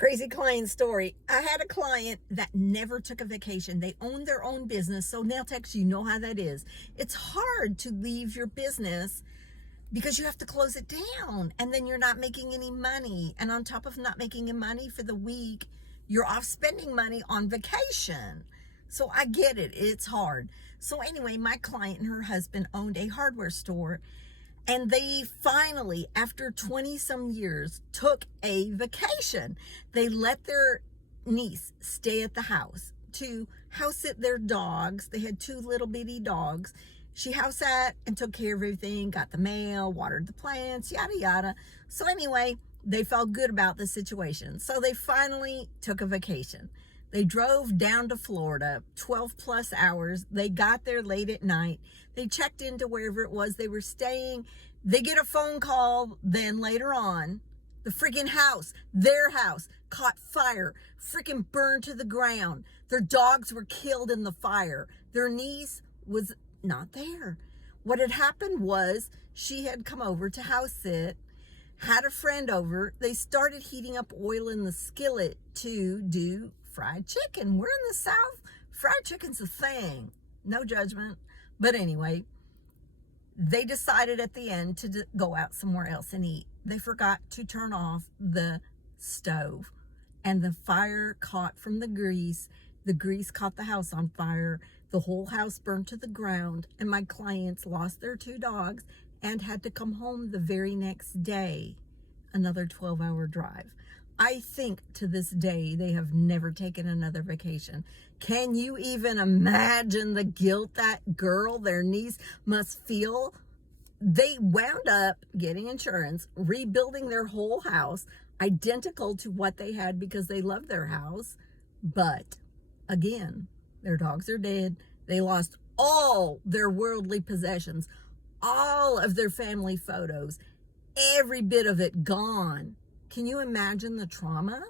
Crazy client story. I had a client that never took a vacation. They owned their own business. So Nailtex, you know how that is. It's hard to leave your business because you have to close it down and then you're not making any money. And on top of not making any money for the week, you're off spending money on vacation. So I get it. It's hard. So anyway, my client and her husband owned a hardware store. And they finally, after 20 some years, took a vacation. They let their niece stay at the house to house sit their dogs. They had two little bitty dogs. She house sat and took care of everything, got the mail, watered the plants, yada, yada. So anyway, they felt good about the situation. So they finally took a vacation. They drove down to Florida, 12 plus hours. They got there late at night. They checked into wherever it was they were staying. They get a phone call then later on. The freaking house, their house, caught fire, freaking burned to the ground. Their dogs were killed in the fire. Their niece was not there. What had happened was she had come over to house sit, had a friend over. They started heating up oil in the skillet to do fried chicken. We're in the South. Fried chicken's a thing. No judgment. But anyway, they decided at the end to go out somewhere else and eat. They forgot to turn off the stove and the fire caught from the grease. The grease caught the house on fire. The whole house burned to the ground and my clients lost their two dogs and had to come home the very next day. Another 12-hour drive. I think to this day, they have never taken another vacation. Can you even imagine the guilt that girl, their niece, must feel? They wound up getting insurance, rebuilding their whole house, identical to what they had because they loved their house. But again, their dogs are dead. They lost all their worldly possessions, all of their family photos, every bit of it gone. Can you imagine the trauma?